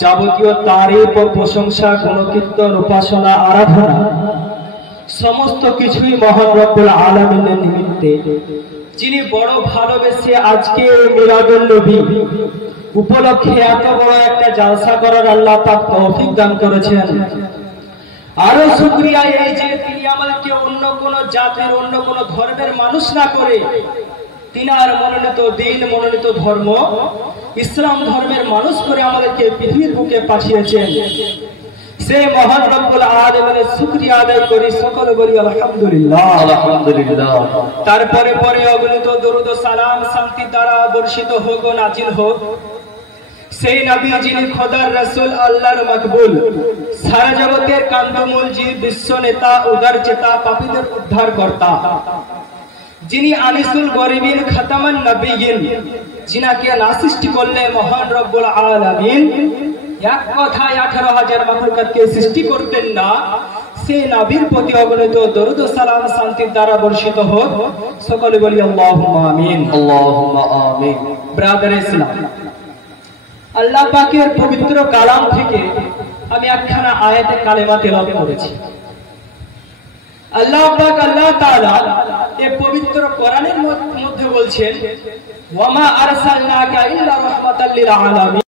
যাবতীয় তারিফ ও প্রশংসা, গুণকীর্তন, উপাসনা, আরাধনা সমস্ত কিছুই মহান রব্বুল আলামিনের নিমিত্তে, যিনি বড় ভালোবেসে আজকে মিলাদুন নবী উপলক্ষে এত বড় একটা জালসা করার আল্লাহ পাক তৌফিক দান করেছেন। আরো শুকরিয়া এই যে তিনি আমাদেরকে অন্য কোন জাতির, অন্য কোন ধর্মের মানুষ না করে তিনার মনোনীত দিন, মনোনীত ধর্ম ইসলাম ধর্মের মানুষ করে আমাদেরকে পৃথিবীর বুকে পাঠিয়েছেন। সে মহান রব্বুল আলামিনের শুকরিয়া আদায় করি, সকলে বলি আলহামদুলিল্লাহ, আলহামদুলিল্লাহ। তারপরে পরে অগণিত দরুদ ও সালাম শান্তি দ্বারা বর্ষিত হোক ও নাজিল হোক সেই নবী যিনি খোদার রাসূল, আল্লাহর মকবুল, সারা জগতের কান্দমূল জীব, বিশ্ব নেতা, উদার চেতা, পাপীদের উদ্ধার কর্তা, যিনি আনিসুল গরিবিন, খাতামান নবিয়িন, যিনাকে না সৃষ্টি করলে মহান রব্বুল আলামিন এক কথায় 18,000 মাখলুকাতকে সৃষ্টি করতেন না। সেই নবীর প্রতি অগণিত দরুদ ও সালাম শান্তির দ্বারা বর্ষিত হোক, সকলে বলি আল্লাহুম্মা আমিন, আল্লাহুম্মা আমিন। ব্রাদার ইসলাম, আল্লাহ পাকের পবিত্র কালাম থেকে আমি একখানা আয়াতে কালেমা তেলাওয়াত করেছি। আল্লাহ পাক, আল্লাহ তাআলা এই পবিত্র কোরআনের মধ্যে বলছেন, ওয়া মা আরসালনাকা ইল্লা রাহমাতাল লিল আলামিন।